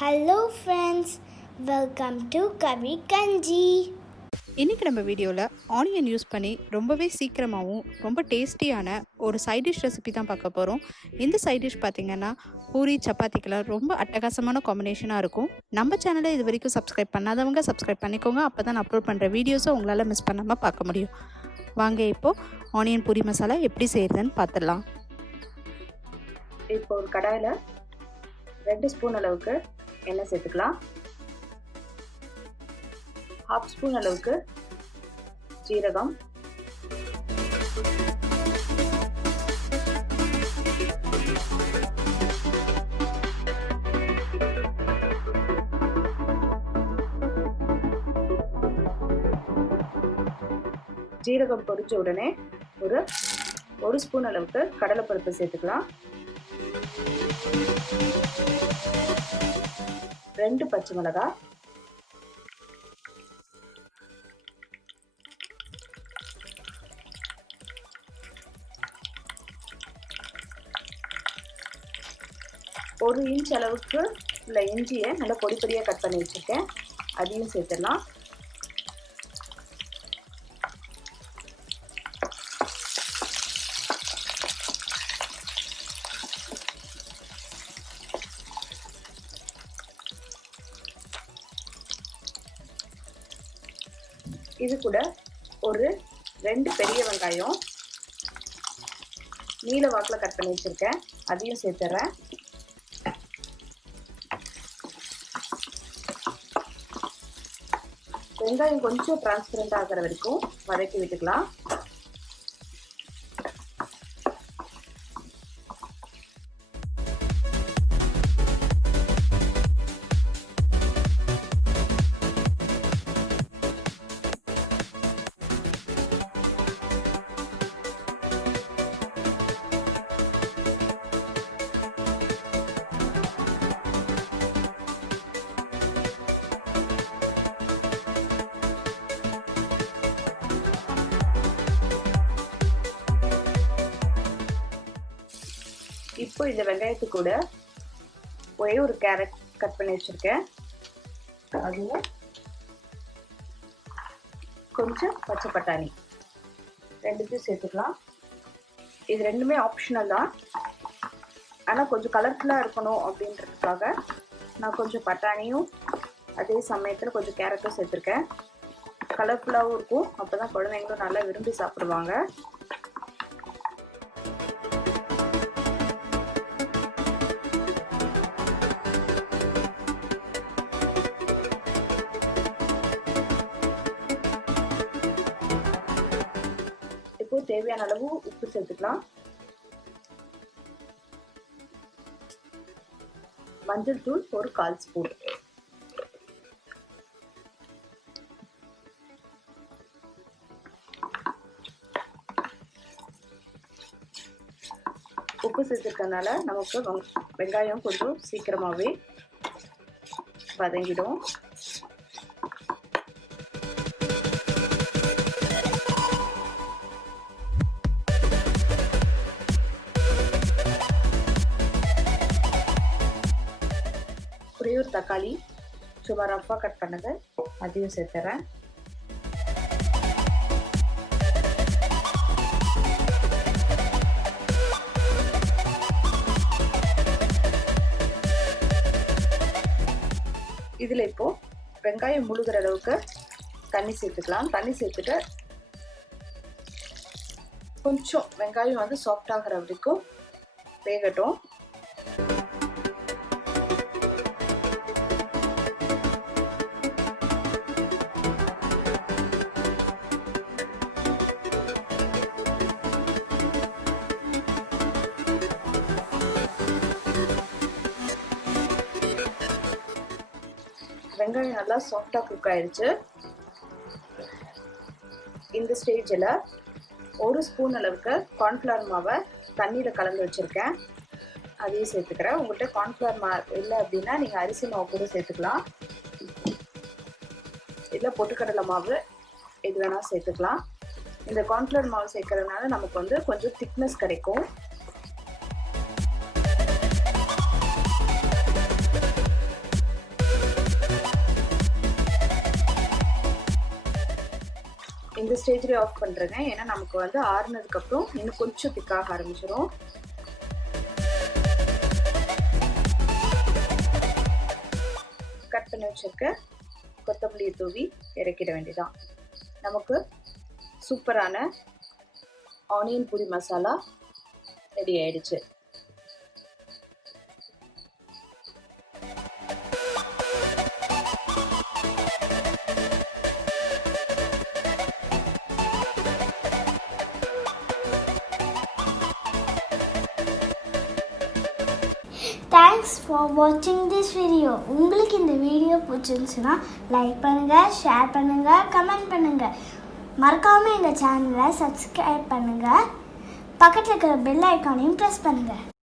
Hello friends, welcome to கவி கஞ்சி. இன்றைக்கி நம்ம வீடியோவில் ஆனியன் யூஸ் பண்ணி ரொம்பவே சீக்கிரமாகவும் ரொம்ப டேஸ்டியான ஒரு சைட் டிஷ் ரெசிபி தான் பார்க்க போகிறோம். இந்த சைட் டிஷ் பார்த்திங்கன்னா பூரி சப்பாத்திக்கெல்லாம் ரொம்ப அட்டகாசமான காம்பினேஷனாக இருக்கும். நம்ம சேனலை இது வரைக்கும் சப்ஸ்கிரைப் பண்ணாதவங்க சப்ஸ்கிரைப் பண்ணிக்கோங்க. அப்போ தான் அப்லோட் பண்ணுற வீடியோஸை உங்களால் மிஸ் பண்ணாமல் பார்க்க முடியும். வாங்க இப்போது ஆனியன் பூரி மசாலா எப்படி செய்கிறதுன்னு பார்த்துடலாம். இப்போ ஒரு கடாயில் 2 ஸ்பூன் அளவுக்கு எண்ணெய் சேர்த்துக்கலாம். 1/2 ஸ்பூன் அளவுக்கு ஜீரகம், ஜீரகம் பொரிச்ச உடனே ஒரு ஸ்பூன் அளவுக்கு கடலைப்பருப்பு சேர்த்துக்கலாம். 2 பச்சை மிளகாய், ஒரு இன்ச் அளவுக்கு உள்ள இஞ்சியை நல்லா பொடி பொடியாக கட் பண்ணி வச்சுருக்கேன், அதையும் சேர்த்துடலாம். இது கூட ஒரு 2 பெரிய வெங்காயம் நீல வாக்கில் கட் பண்ணி வச்சுருக்கேன், அதையும் சேர்த்துட்றேன். வெங்காயம் கொஞ்சம் டிரான்ஸ்பரண்ட் ஆகிற வரைக்கும் வதக்கி விட்டுக்கலாம். இப்போ இந்த வெங்காயத்து கூட ஒரே ஒரு கேரட் கட் பண்ணி வச்சுருக்கேன், அதுவும் கொஞ்சம் பச்சை பட்டாணி ரெண்டுத்தையும் சேர்த்துக்கலாம். இது ரெண்டுமே ஆப்ஷனல் தான், ஆனால் கொஞ்சம் கலர்ஃபுல்லாக இருக்கணும் அப்படின்றதுக்காக நான் கொஞ்சம் பட்டாணியும் அதே சமயத்தில் கொஞ்சம் கேரட்டும் சேர்த்துருக்கேன். கலர்ஃபுல்லாகவும் இருக்கும், அப்போ தான் குழந்தைங்களும் நல்லா விரும்பி சாப்பிடுவாங்க. இப்போ தேவையான அளவு உப்பு சேர்த்துக்கலாம். மஞ்சள் தூள் ஒரு 1/4 ஸ்பூன், உப்பு சேர்த்துருக்கனால நமக்கு வெங்காயம் கொஞ்சம் சீக்கிரமாகவே வதங்கிடும். ஒரே ஒரு தக்காளி சும்மா ரஃப்பாக கட் பண்ணதை அதையும் சேர்த்துறேன். இதில் இப்போ வெங்காயம் முழுகிற அளவுக்கு தண்ணி சேர்த்துக்கலாம். தண்ணி சேர்த்துட்டு கொஞ்சம் வெங்காயம் வந்து சாஃப்ட் ஆகிற வரைக்கும் வேகட்டும். வெங்காயம் நல்லா சாஃப்டாக குக் ஆயிடுச்சு. இந்த ஸ்டேஜில் 1 ஸ்பூன் அளவுக்கு கார்ன்ஃப்ளவர் மாவை தண்ணியில் கலந்து வச்சுருக்கேன், அதையும் சேர்த்துக்கிறேன். உங்கள்கிட்ட கார்ன்ஃப்ளவர் மாவு இல்லை அப்படின்னா நீங்கள் அரிசி மாவு கூட சேர்த்துக்கலாம், இல்லை பொட்டுக்கடலை மாவு எது வேணால் சேர்த்துக்கலாம். இந்த கார்ன்ஃப்ளவர் மாவு சேர்க்கறதுனால நமக்கு வந்து கொஞ்சம் திக்னஸ் கிடைக்கும். இந்த ஸ்டேஜ்லேயே ஆஃப் பண்ணுறேங்க. ஏன்னா நமக்கு வந்து ஆறுனதுக்கப்புறம் இன்னும் கொஞ்சம் திக்காக ஆரம்பிச்சிடும். கட் பண்ணி வச்சிருக்க கொத்தமல்லியை தூவி இறக்கிட வேண்டியதான். நமக்கு சூப்பரான ஆனியன் பூரி மசாலா ரெடி ஆயிடுச்சு. Thanks for watching this video. உங்களுக்கு இந்த வீடியோ பிடிச்சிருந்துச்சுன்னா லைக் பண்ணுங்கள், ஷேர் பண்ணுங்கள், கமெண்ட் பண்ணுங்கள். மறக்காமல் எங்கள் சேனலை சப்ஸ்கிரைப் பண்ணுங்கள். பக்கத்தில் இருக்கிற பெல் ஐக்கானையும் ப்ரெஸ் பண்ணுங்கள்.